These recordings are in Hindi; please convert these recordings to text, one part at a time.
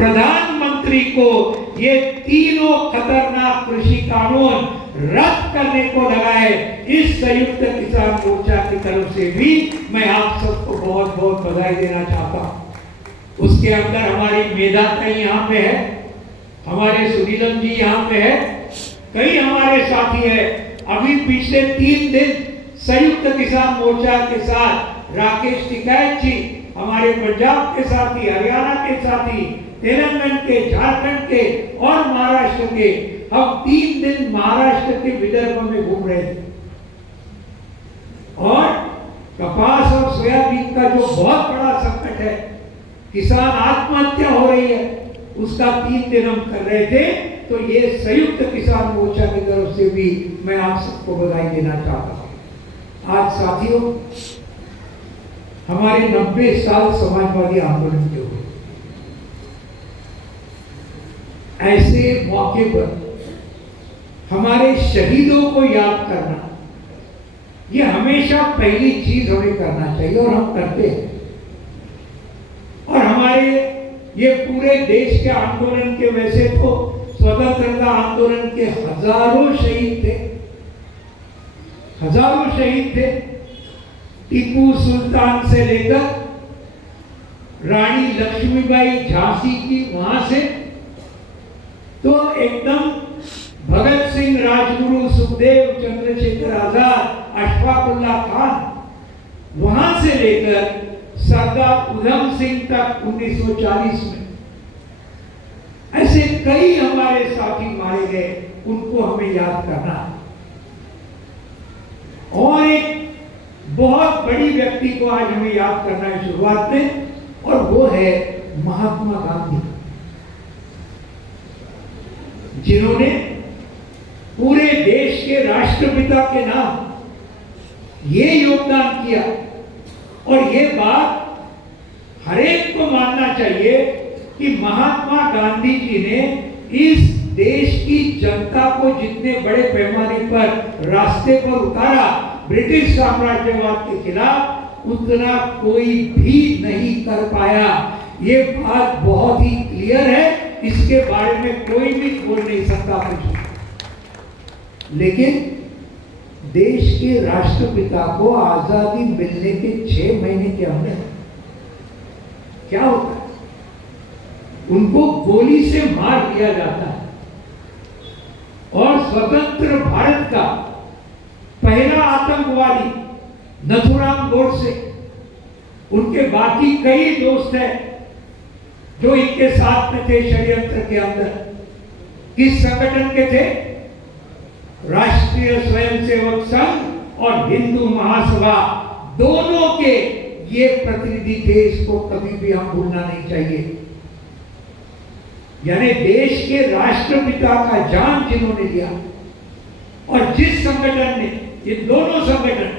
प्रधानमंत्री को ये तीनों खतरनाक कृषि कानून रद्द करने को लगाए। इस संयुक्त किसान मोर्चा की तरफ से भी मैं आप सबको बहुत बहुत बधाई देना चाहता हूं। उसके अंदर हमारी मेधाता यहाँ पे है, हमारे सुनीलम जी यहाँ पे है, कई हमारे साथी है। अभी पिछले 3 दिन संयुक्त किसान मोर्चा के साथ राकेश टिकैत जी, हमारे पंजाब के साथी, हरियाणा के साथी, तेलंगाना के, झारखंड के और महाराष्ट्र के, हम 3 दिन महाराष्ट्र के विदर्भ में घूम रहे थे और कपास और सोयाबीन का जो बहुत बड़ा संकट है, किसान आत्महत्या हो रही है, उसका 3 दिन हम कर रहे थे। तो ये संयुक्त किसान मोर्चा की तरफ से भी मैं आप सबको बधाई देना चाहता हूं। आज साथियों, हमारे 90 साल समाजवादी आंदोलन के हुए, ऐसे मौके पर हमारे शहीदों को याद करना, ये हमेशा पहली चीज हमें करना चाहिए और हम करते हैं। और हमारे ये पूरे देश के आंदोलन के, वैसे तो स्वतंत्रता आंदोलन के हजारों शहीद थे, हजारों शहीद थे। टीपू सुल्तान से लेकर रानी लक्ष्मीबाई झांसी की, वहां से तो एकदम भगत सिंह, राजगुरु, सुखदेव, चंद्रशेखर आजाद, अशफाकुल्लाह खान, वहां से लेकर सरदार उधम सिंह तक 1940 में ऐसे कई हमारे साथी मारे गए, उनको हमें याद करना। और एक बहुत बड़ी व्यक्ति को आज हमें याद करना है शुरुआत में, और वो है महात्मा गांधी, जिन्होंने पूरे देश के राष्ट्रपिता के नाम ये योगदान किया। और ये बात हर एक को मानना चाहिए कि महात्मा गांधी जी ने इस देश की जनता को जितने बड़े पैमाने पर रास्ते पर उतारा ब्रिटिश साम्राज्यवाद के खिलाफ, उतना कोई भी नहीं कर पाया। ये बात बहुत ही क्लियर है, इसके बारे में कोई भी बोल नहीं सकता कुछ। लेकिन देश के राष्ट्रपिता को आजादी मिलने के 6 महीने के अंदर क्या होता है, उनको गोली से मार दिया जाता है। और स्वतंत्र भारत का पहला आतंकवादी नथुराम गोडसे, उनके बाकी कई दोस्त हैं जो इनके साथ में थे षड्यंत्र के अंदर। किस संगठन के थे? राष्ट्रीय स्वयंसेवक संघ और हिंदू महासभा, दोनों के ये प्रतिनिधि थे। इसको कभी भी हम भूलना नहीं चाहिए। यानी देश के राष्ट्रपिता का जान जिन्होंने लिया, और जिस संगठन ने, ये दोनों संगठन,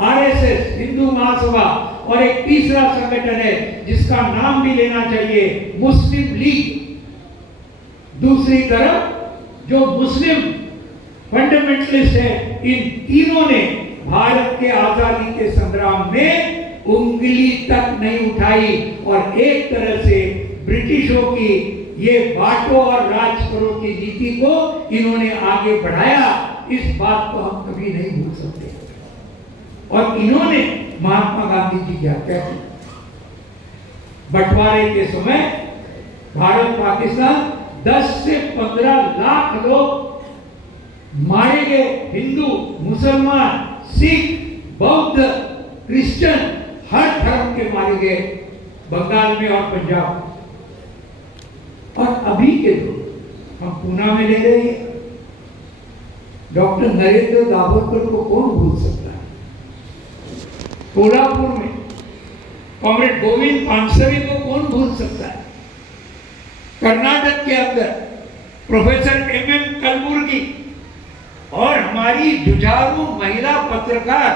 आरएसएस, हिंदू महासभा, और एक तीसरा संगठन है जिसका नाम भी लेना चाहिए, मुस्लिम लीग, दूसरी तरफ जो मुस्लिम फंडामेंटलिस्ट है, इन तीनों ने भारत के आजादी के संग्राम में उंगली तक नहीं उठाई। और एक तरह से ब्रिटिशों की ये बांटो और राज करो की नीति को इन्होंने आगे बढ़ाया। इस बात को हम कभी नहीं भूल सकते। और इन्होंने, महात्मा गांधी जी क्या कहते, बंटवारे के समय भारत पाकिस्तान 10 से 15 लाख लोग मारे गए, हिंदू, मुसलमान, सिख, बौद्ध, क्रिश्चियन, हर धर्म के मारे गए बंगाल में और पंजाब। और अभी के लोग हम पूना में ले रहे हैं, डॉक्टर नरेंद्र दाभोलकर को कौन भूल सकता है? कोल्हापुर में कॉमरेड गोविंद पानसरे को कौन भूल सकता है? कर्नाटक के अंदर प्रोफेसर एम.एम. कलबुर्गी और हमारी जुझारू महिला पत्रकार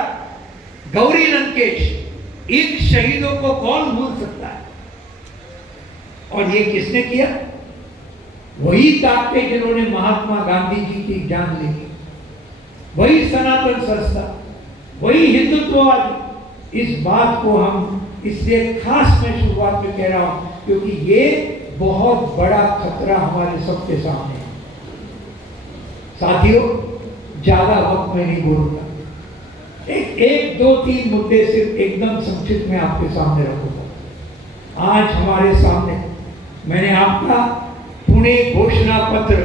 गौरी लंकेश, इन शहीदों को कौन भूल सकता है? और ये किसने किया? वही ताकते जिन्होंने महात्मा गांधी जी की जान ली, वही सनातन संस्था, वही हिंदुत्ववादी। इस बात को हम इसलिए खास मैं शुरुआत में कह रहा हूं क्योंकि ये बहुत बड़ा खतरा हमारे सबके सामने है। साथियों, ज्यादा वक्त में नहीं बोलूंगा, एक दो तीन मुद्दे सिर्फ एकदम संक्षिप्त में आपके सामने रखूंगा। आज हमारे सामने मैंने आपका पुणे घोषणा पत्र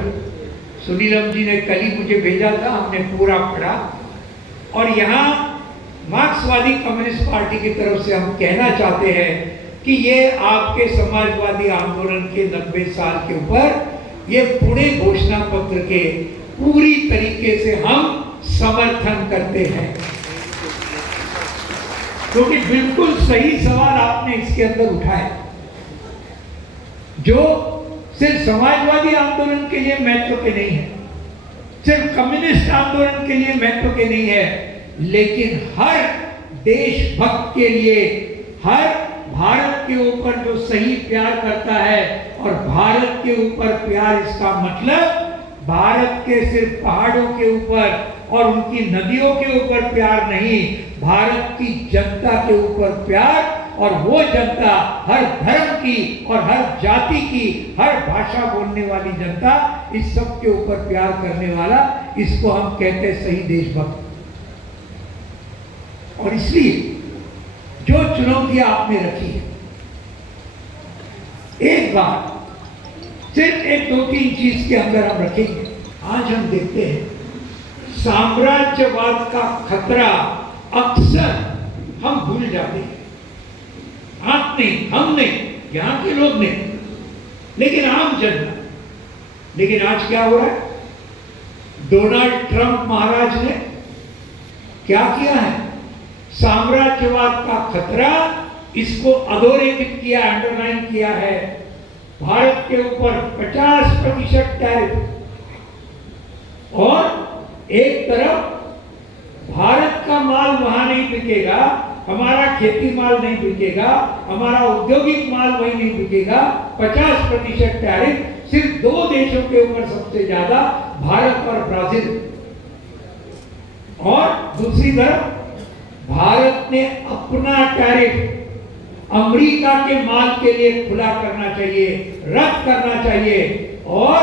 सुनीलम जी ने कल ही मुझे भेजा था, हमने पूरा पढ़ा और यहाँ मार्क्सवादी कम्युनिस्ट पार्टी की तरफ से हम कहना चाहते हैं कि ये आपके समाजवादी आंदोलन के 90 साल के ऊपर ये पुणे घोषणा पत्र के पूरी तरीके से हम समर्थन करते हैं, क्योंकि बिल्कुल सही सवाल आपने इसके अंदर उठाया, जो सिर्फ समाजवादी आंदोलन के लिए महत्व के नहीं है, सिर्फ कम्युनिस्ट आंदोलन के लिए महत्व के नहीं है, लेकिन हर देशभक्त के लिए, हर भारत के ऊपर जो सही प्यार करता है, और भारत के ऊपर प्यार इसका मतलब भारत के सिर्फ पहाड़ों के ऊपर और उनकी नदियों के ऊपर प्यार नहीं, भारत की जनता के ऊपर प्यार, और वो जनता हर धर्म की और हर जाति की, हर भाषा बोलने वाली जनता, इस सब के ऊपर प्यार करने वाला, इसको हम कहते हैं सही देशभक्त। और इसलिए जो चुनौतियां आपने रखी है, एक बार सिर्फ एक दो तीन चीज के अंदर हम रखेंगे। आज हम देखते हैं साम्राज्यवाद का खतरा अक्सर हम भूल जाते हैं, आप नहीं, हम नहीं, यहां के लोग नहीं, लेकिन आम जनता। लेकिन आज क्या हो रहा है, डोनाल्ड ट्रंप महाराज ने क्या किया है, साम्राज्यवाद का खतरा, इसको अधोरेखित किया, अंडरलाइन किया है। भारत के ऊपर 50% टैरिफ, और एक तरफ भारत का माल वहां नहीं बिकेगा, हमारा खेती माल नहीं बिकेगा, हमारा औद्योगिक माल वही नहीं बिकेगा। 50% टैरिफ सिर्फ दो देशों के ऊपर, सबसे ज्यादा भारत और ब्राजील। और दूसरी तरफ भारत ने अपना टैरिफ अमेरिका के माल के लिए खुला करना चाहिए, रद्द करना चाहिए, और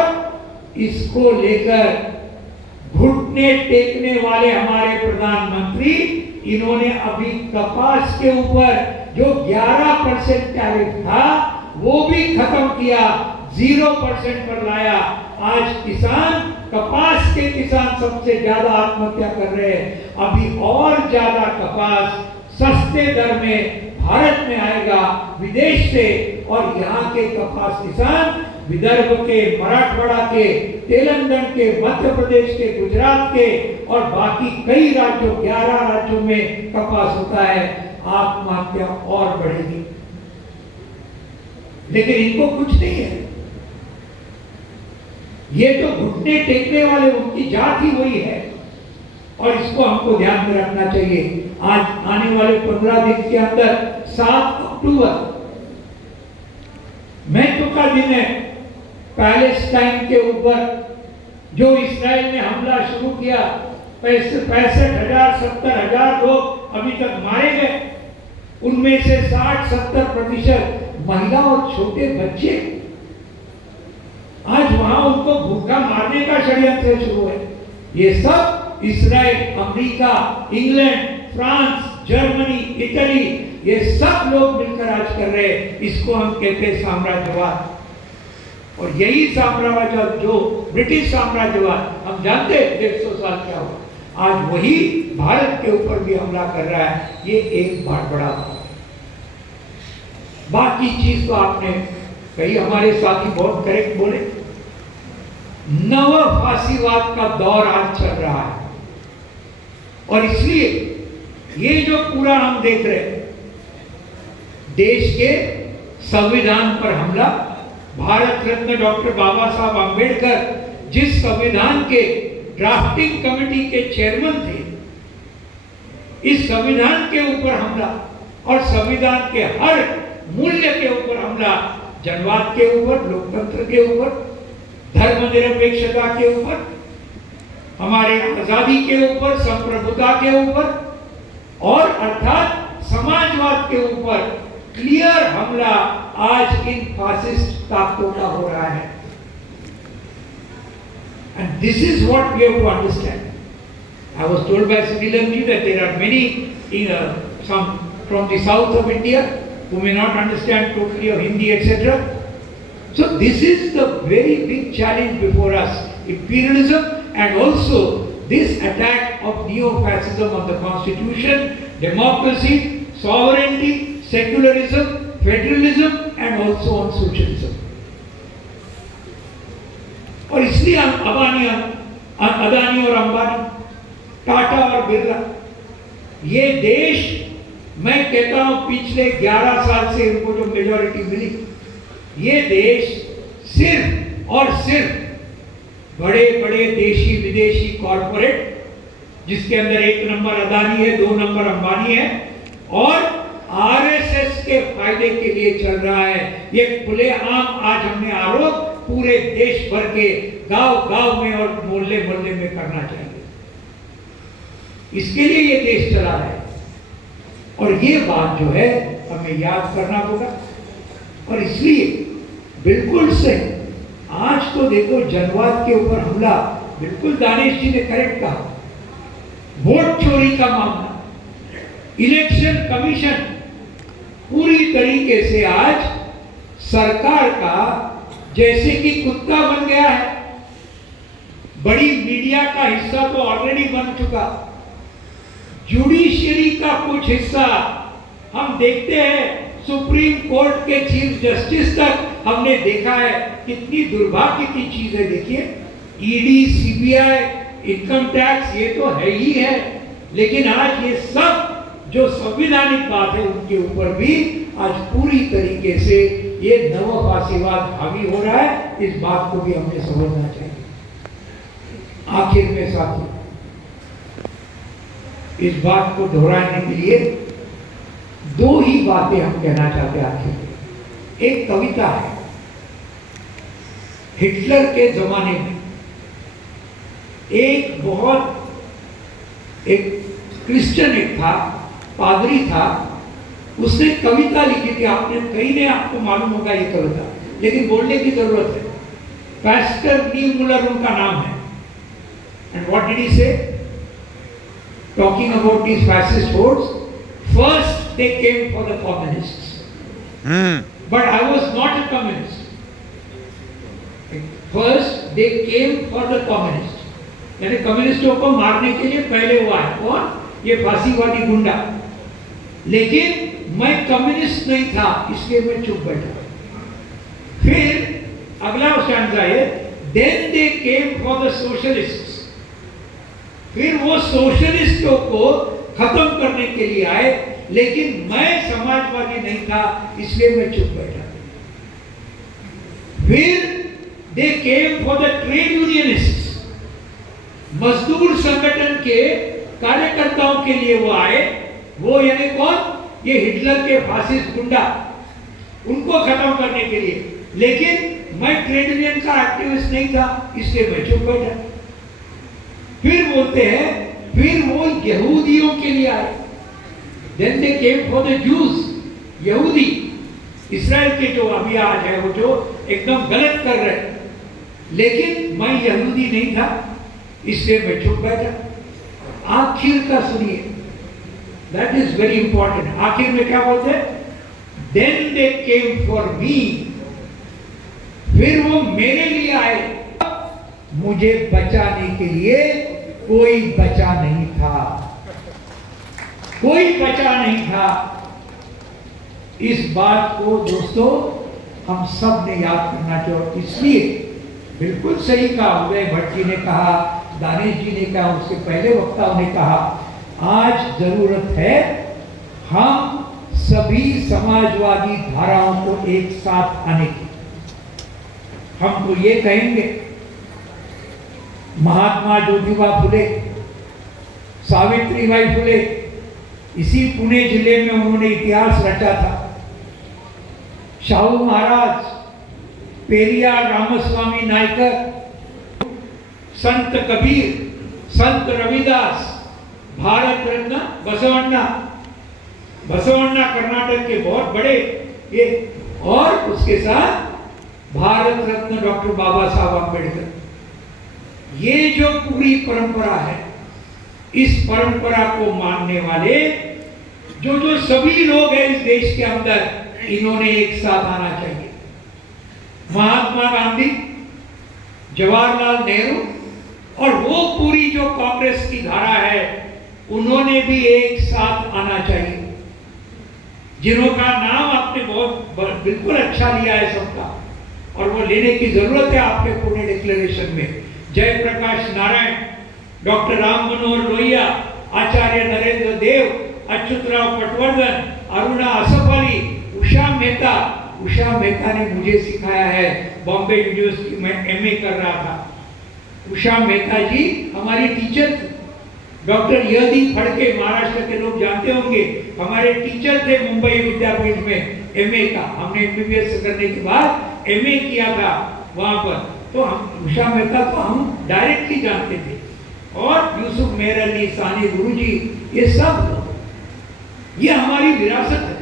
इसको लेकर घुटने टेकने वाले हमारे प्रधानमंत्री, इन्होंने अभी कपास के ऊपर जो 11% टैरिफ था वो भी खत्म किया, 0% पर लाया। आज किसान, कपास के किसान सबसे ज्यादा आत्महत्या कर रहे हैं। अभी और ज्यादा कपास सस्ते दर में भारत में आएगा विदेश से, और यहाँ के कपास किसान विदर्भ के, मराठवाड़ा के, तेलंगाना के, मध्य प्रदेश के, गुजरात के और बाकी कई राज्यों, 11 राज्यों में कपास होता है, आत्महत्या और बढ़ेगी। लेकिन इनको कुछ नहीं है, ये तो घुटने टेकने वाले, उनकी जात ही वही है, और इसको हमको ध्यान में रखना चाहिए। आज आने वाले 15 दिन के अंदर 7 अक्टूबर महत्व का दिन है। पैलेस्टाइन के ऊपर जो इसराइल ने हमला शुरू किया, 65,000 70,000 लोग अभी तक मारे गए, उनमें से 60-70% महिला और छोटे बच्चे। आज वहां उनको भूखा मारने का षड्यंत्र शुरू है। ये सब Israel, America, England, France, Germany, Italy, ये सब लोग मिलकर आज कर रहे हैं। इसको हम कहते हैं साम्राज्यवाद। और यही साम्राज्यवाद, जो ब्रिटिश साम्राज्यवाद, हम जानते हैं 150 साल क्या हुआ, आज वही भारत के ऊपर भी हमला कर रहा है। ये एक बहुत बड़ा बात है। बाकी चीज तो आपने कही, हमारे साथी बहुत करेक्ट बोले, नव फासीवाद का दौर आज चल रहा है, और इसलिए ये जो पूरा हम देख रहे हैं, देश के संविधान पर हमला, भारत रत्न डॉक्टर बाबा साहब अंबेडकर जिस संविधान के ड्राफ्टिंग कमेटी के चेयरमैन थे, इस संविधान के ऊपर हमला, और संविधान के हर मूल्य के ऊपर हमला, जनवाद के ऊपर, लोकतंत्र के ऊपर, धर्मनिरपेक्षता के ऊपर, हमारे आजादी के ऊपर, संप्रभुता के ऊपर, और अर्थात समाजवाद के ऊपर, क्लियर हमला आज इन फासिस्ट ताकतों का हो रहा है। And this is what we have to understand. I was told by Srilanji that there are many some from the south of India who may not understand totally of Hindi, etc. So this is the very big challenge before us: imperialism and also this attack of neo-fascism on the constitution, democracy, sovereignty, secularism, federalism, and also on socialism. और इसलिए अदानी और अंबानी, टाटा और बिरला, ये देश, मैं कहता हूं पिछले 11 साल से इनको जो मेजॉरिटी मिली, ये देश सिर्फ और सिर्फ बड़े बड़े देशी विदेशी कॉरपोरेट, जिसके अंदर 1 नंबर अदानी है, 2 नंबर अंबानी है, और आरएसएस के फायदे के लिए चल रहा है। ये खुलेआम आज हमने आरोप पूरे देश भर के गांव-गांव में और मोहल्ले-मोहल्ले में करना चाहिए। इसके लिए ये देश चला रहा है और ये बात जो है हमें याद करना होगा। और इसलिए बिल्कुल सही, आज तो देखो जनवाद के ऊपर हमला, बिल्कुल दानिश जी ने करेक्ट कहा, वोट चोरी का मामला, इलेक्शन कमीशन पूरी तरीके से आज सरकार का जैसे कि कुत्ता बन गया है। बड़ी मीडिया का हिस्सा तो ऑलरेडी बन चुका, जुडिशियरी का कुछ हिस्सा हम देखते हैं, सुप्रीम कोर्ट के चीफ जस्टिस तक हमने देखा है। कितनी दुर्भाग्य की चीज है। देखिए, ईडी, सीबीआई, इनकम टैक्स, ये तो है ही है, लेकिन आज ये सब जो संवैधानिक बात है उनके ऊपर भी आज पूरी तरीके से ये नवफासीवाद हावी हो रहा है। इस बात को भी हमने समझना चाहिए। आखिर में साथियों, इस बात को दोहराने के लिए 2 ही बातें हम कहना चाहते हैं आखिर में। एक कविता है, हिटलर के जमाने में एक क्रिश्चियन एक था, पादरी था, उसने कविता लिखी थी। आपने कहीं ने आपको मालूम होगा ये कविता, लेकिन बोलने की जरूरत है। पास्टर नीमुलर उनका नाम है। एंड व्हाट डिड ही से? Talking about this fascist force, first they came for the communists, but I was not a communist. First they came for the communist, यानी कम्युनिस्टों को मारने के लिए पहले हुआ है। कौन? ये फांसीवादी गुंडा। लेकिन मैं कम्युनिस्ट नहीं था, इसलिए मैं चुप बैठा। फिर अगला स्टैंजा है, then they came for the socialists, फिर वो सोशलिस्टों को खत्म करने के लिए आए, लेकिन मैं समाजवादी नहीं था, इसलिए मैं चुप बैठा। फिर दे केम फॉर द ट्रेड यूनियनिस्ट्स, मजदूर संगठन के कार्यकर्ताओं के लिए वो आए। वो यानी कौन? ये हिटलर के फासिस्ट गुंडा, उनको खत्म करने के लिए। लेकिन मैं ट्रेड यूनियन का एक्टिविस्ट नहीं था, इसलिए मैं चुप बैठा। फिर बोलते हैं, फिर वो यहूदियों के लिए आए। Then they came for the Jews, यहूदी, इस्राएल के जो अभी आज है, वो जो एकदम गलत कर रहे हैं, लेकिन मैं यहूदी नहीं था, इसलिए मैं चुप बैठा। आखिर का सुनिए, दैट इज वेरी इंपॉर्टेंट। आखिर में क्या बोलते हैं? Then they came for me, फिर वो मेरे लिए आए। मुझे बचाने के लिए कोई बचा नहीं था, कोई बचा नहीं था। इस बात को दोस्तों हम सब ने याद करना चाहिए। इसलिए बिल्कुल सही कहा उदय भट्ट जी ने कहा, दानिश जी ने कहा, उसके पहले वक्ताओं ने कहा, आज जरूरत है हम सभी समाजवादी धाराओं को एक साथ आने की। हम तो ये कहेंगे, महात्मा ज्योतिबा फुले, सावित्रीबाई फुले, इसी पुणे जिले में उन्होंने इतिहास रचा था। शाहू महाराज, पेरियार रामस्वामी नायकर, संत कबीर, संत रविदास, भारत रत्न बसवण्णा, बसवण्णा कर्नाटक के बहुत बड़े ये, और उसके साथ भारत रत्न डॉक्टर बाबा साहब अम्बेडकर। ये जो पूरी परंपरा है, इस परंपरा को मानने वाले जो जो सभी लोग हैं इस देश के अंदर, इन्होंने एक साथ आना चाहिए। महात्मा गांधी, जवाहरलाल नेहरू और वो पूरी जो कांग्रेस की धारा है, उन्होंने भी एक साथ आना चाहिए। जिनका नाम आपने बहुत बिल्कुल अच्छा लिया है सबका, और वो लेने की जरूरत है आपके पुणे डिक्लेरेशन में। जयप्रकाश नारायण, डॉक्टर राम मनोहर लोहिया, आचार्य नरेंद्र देव, अच्युतराव पटवर्धन, अरुणा असफ अली, उषा मेहता। उषा मेहता ने मुझे सिखाया है, बॉम्बे यूनिवर्सिटी में एमए कर रहा था। उषा मेहता जी हमारी टीचर थी। डॉक्टर यदी फड़के, महाराष्ट्र के लोग जानते होंगे, हमारे टीचर थे मुंबई विद्यापीठ में एमए का। हमने एमबीबीएस करने के बाद एमए किया था वहां पर, तो हम उषा मेहता को हम डायरेक्टली जानते थे। और यूसुफ मेहर अली, सानी गुरुजी, ये सब लोग, ये हमारी विरासत है।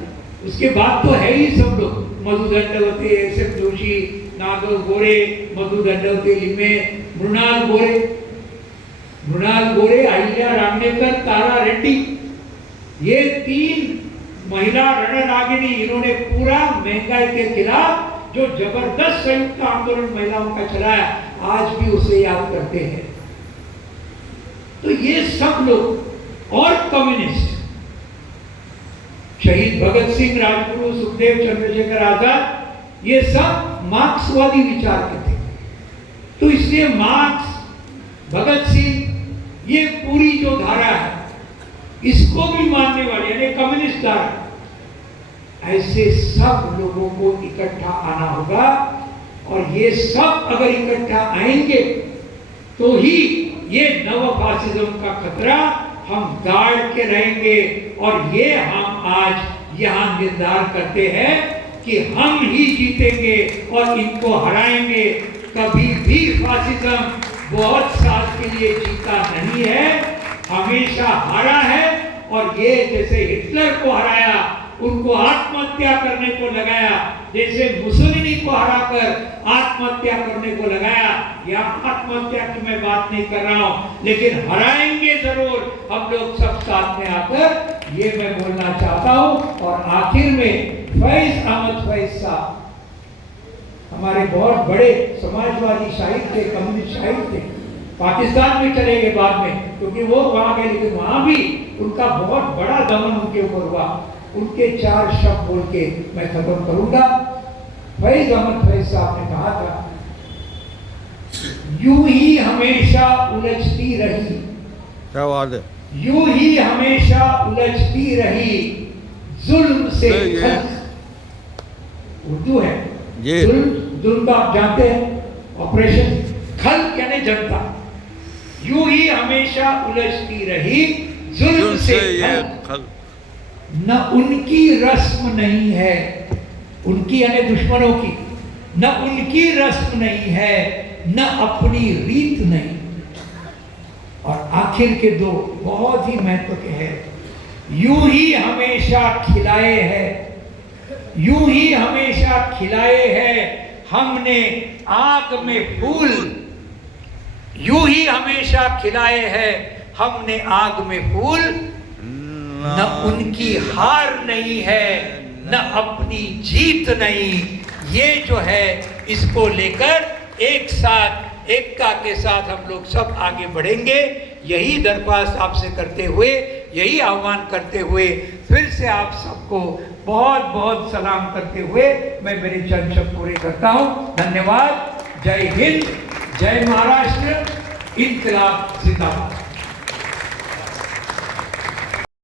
उसके बाद तो है ही सब लोग, मधु दंडवते, एस.एफ. जोशी, नागो गोरे, मधु दंडवते लिमे, मृणाल गोरे, अहिल्या रामनेकर, तारा रेड्डी, ये 3 महिला रणरागिणी, इन्होंने पूरा महंगाई के खिलाफ जो जबरदस्त संयुक्त आंदोलन महिलाओं का चलाया, आज भी उसे याद करते हैं। तो ये सब लोग, और कम्युनिस्ट, शहीद भगत सिंह, राजगुरु, सुखदेव, चंद्रशेखर आजाद, ये सब मार्क्सवादी विचार के थे। तो इसलिए मार्क्स, भगत सिंह, ये पूरी जो धारा है, इसको भी मानने वाले यानी कम्युनिस्ट धारा, ऐसे सब लोगों को इकट्ठा आना होगा। और ये सब अगर इकट्ठा आएंगे तो ही ये नव फासिज्म का खतरा हम गाड़ के रहेंगे। और ये हम आज यहां निर्धार करते हैं कि हम ही जीतेंगे और इनको हराएंगे। कभी भी फासिज्म बहुत साल के लिए जीता नहीं है, हमेशा हारा है। और ये जैसे हिटलर को हराया, उनको आत्महत्या करने को लगाया, जैसे मुसोलिनी को हराकर आत्महत्या करने को लगाया। या आत्महत्या की मैं बात नहीं कर रहा हूं, लेकिन हराएंगे जरूर हम लोग सब साथ में आकर, ये मैं बोलना चाहता हूं। और आखिर में फैज अहमद फैज साहब हमारे बहुत बड़े समाजवादी शायर थे, कम्युनिस्ट शायर थे, पाकिस्तान में चले गए बाद में, क्योंकि वो वहां गए, लेकिन वहां भी उनका बहुत बड़ा दमन उनके ऊपर हुआ। उनके 4 शब्द बोल के मैं खत्म करूंगा। फैज अहमद फैज साहब ने कहा था, यूं ही हमेशा उलझती रही, क्या बात है, यूं ही हमेशा उलझती रही जुल्म से उर्दू है ये, जुल्म तो आप जानते हैं, ऑपरेशन खल्क यानी जनता। यूं ही हमेशा उलझती रही जुल्म से खल्क, न उनकी रस्म नहीं है, उनकी यानी दुश्मनों की, न उनकी रस्म नहीं है, न अपनी रीत नहीं। और आखिर के 2 बहुत ही महत्व के हैं, यूं ही हमेशा खिलाए हैं, यूं ही हमेशा खिलाए हैं हमने आग में फूल, यूं ही हमेशा खिलाए हैं हमने आग में फूल। न उनकी हार नहीं है, न अपनी जीत नहीं। ये जो है, इसको लेकर एक साथ, एकता के साथ हम लोग सब आगे बढ़ेंगे। यही दरख्वास्त आपसे करते हुए, यही आह्वान करते हुए, फिर से आप सबको बहुत बहुत सलाम करते हुए मैं मेरे चंद शब्द पूरे करता हूँ। धन्यवाद। जय हिंद, जय महाराष्ट्र, इंकलाब जिंदाबाद।